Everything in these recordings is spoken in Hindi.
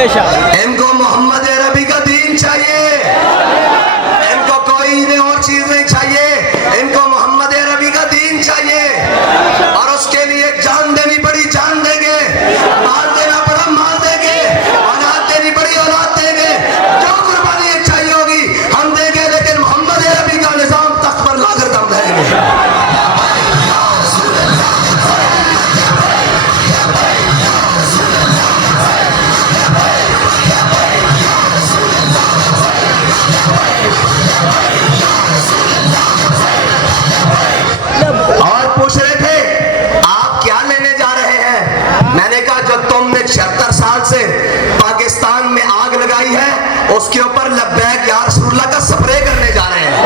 इनको मोहम्मद अरबी का दीन चाहिए, इनको कोई और चीज नहीं चाहिए, इनको मोहम्मद अरबी का दीन चाहिए। और उसके लिए जान देनी पड़ी जान देंगे, माल देना पड़ा माल देंगे, औलाद देनी पड़ी औलाद देंगे, जो कुर्बानी चाहिए होगी हम देंगे, लेकिन मोहम्मद अरबी का निजाम तख्त पर लाकर दम रहेंगे। और पूछ रहे थे आप क्या लेने जा रहे हैं, मैंने कहा जो तुमने 76 साल से पाकिस्तान में आग लगाई है उसके ऊपर लब्बैक या रसूलुल्लाह का स्प्रे करने जा रहे हैं।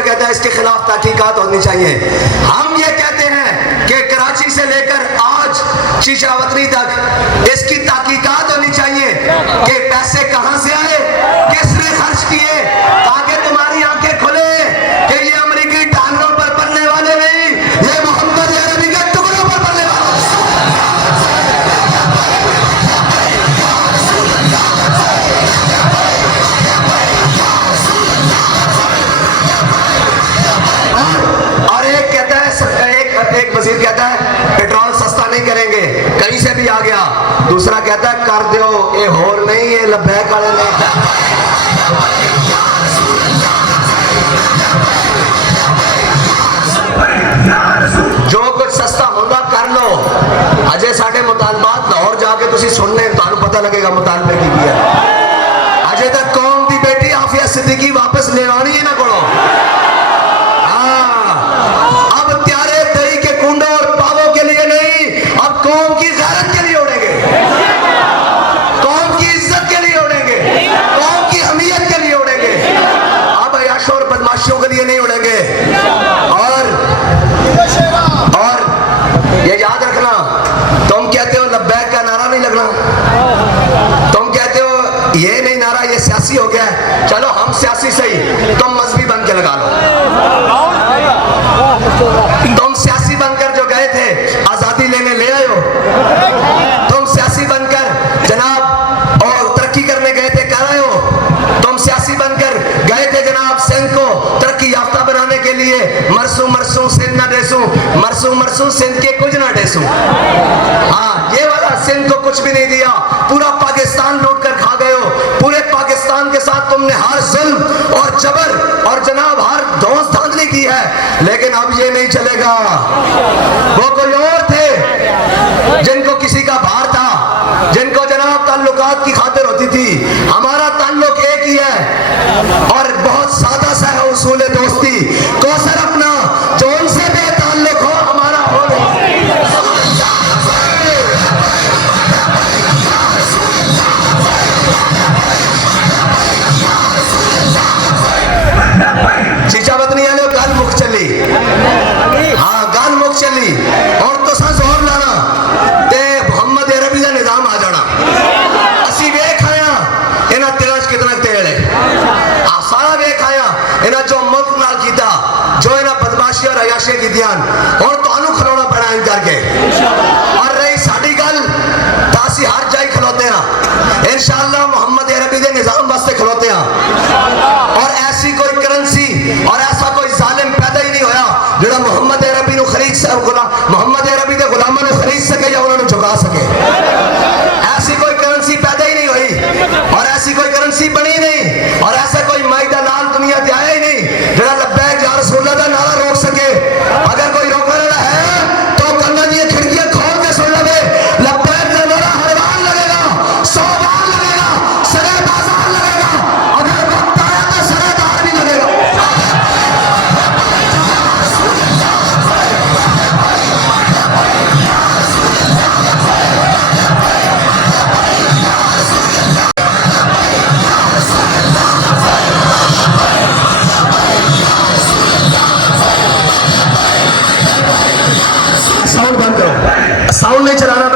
कहता है इसके खिलाफ तहकीकात होनी चाहिए। हम ये कहते हैं कि कराची से लेकर आज शीशावतनी तक इसकी तहकीकात होनी चाहिए कि पैसे कहां से आए, किसने खर्च किए, ताकि तुम्हारी आंखें खुले कि ये अमेरिकी डॉलरों पर पलने वाले नहीं, ये मोहम्मद अरबी के टुकड़ों पर पलने वाले। और एक कहता है एक वजीर कहता है पेट्रोल सस्ता नहीं करेंगे, कहीं से भी आ गया। दूसरा कहता है कर दो, ये होर नहीं, ये लब्बैक वाले नहीं। जो कुछ सस्ता होगा कर लो। अजय साढ़े मुतालबात लाहौर जाके तुसी सुनने तुहानू पता लगेगा मुतालबे की है। अजय तक कौम की बेटी आफिया सिद्दीकी वापस ले आनी है ना कोलो। कौम की गैरत के लिए उड़ेंगे, कौम की इज्जत के लिए उड़ेंगे, कौम की हमीयत के लिए उड़ेंगे, अब अयाशों और बदमाशियों के लिए नहीं उड़ेंगे। और ये याद रखना, तुम कहते हो लब्बैक का नारा नहीं लगना, तुम कहते हो ये नहीं नारा, ये सियासी हो गया है, चलो हम सियासी सही, तुम मजहबी बन के लगा लो। तुम सियासी बनकर जो गए थे आजादी लेने ले आए हो, तुम सियासी बनकर जनाब और तरक्की करने गए थे कर आए हो, तुम सियासी बनकर गए थे जनाब सिंध को तरक्की याफ्ता बनाने के लिए, मरसू मरसू सिंध ना डेसू, मरसू मरसू सिंध के कुछ ना डेसू। हाँ, ये वाला सिंध को कुछ भी नहीं दिया, पूरा पाकिस्तान लूट कर खा गए हो। पूरे पाकिस्तान के साथ तुमने हर जुल्म और जबर और जनाब हर धौंस धांधली की है, लेकिन अब ये नहीं चलेगा। वो कोई और थे जिनको किसी का भार था, जिनको जनाब ताल्लुकात की खातिर होती थी। हमारा ताल्लुक एक ही है और बहुत सादा सा है, उसूल दोस्ती। कौसर अपना जो उनसे बेताल्लुक हो हमारा हो नहीं। शीशावतनी वाले गाल मुख चली, हाँ गाल मुख चली, और तो सांस और लाना ते मोहम्मद अरबी का निजाम आ जाना। असी वेख आया इन्हां तिरंज कितना तेल है, सारा वेख आया इन्हां जो मुल्क नाल कीता, जो इन्हां बदमाशी और अयाशी की ध्यान, और तो खलोना पड़ा इन करके। और रही साड़ी गल, तासी हर जाई खलोते हैं इंशाअल्लाह, मोहम्मद अरबी के निजाम वास्ते खलोते हैं। और ऐसी कोई करेंसी और ऐसा कोई जालिम पैदा ही नहीं होया जो मोहम्मद अरबी को खरीद मोहम्मद अरबी के गुलामों ने खरीद सके या उन्होंने झुका सके। ऐसी कोई करेंसी पैदा ही नहीं हुई और ऐसी कोई करेंसी बनी नहीं और ऐसा कोई मायदा लाल दुनिया से आया ही नहीं जो लब्बैक या रसूलुल्लाह का नारा रोक सके। अगर कोई रोकने वाला है तो कन्ना दी खिड़कियां खोल के सुन ले, लब्बैक का नारा हर बार लगेगा, 100 बार लगेगा, सरे बाजार लगेगा, अगर वक्त आया तो सरे दार भी लगेगा। साउंड बंद करो, साउंड नहीं चलाना।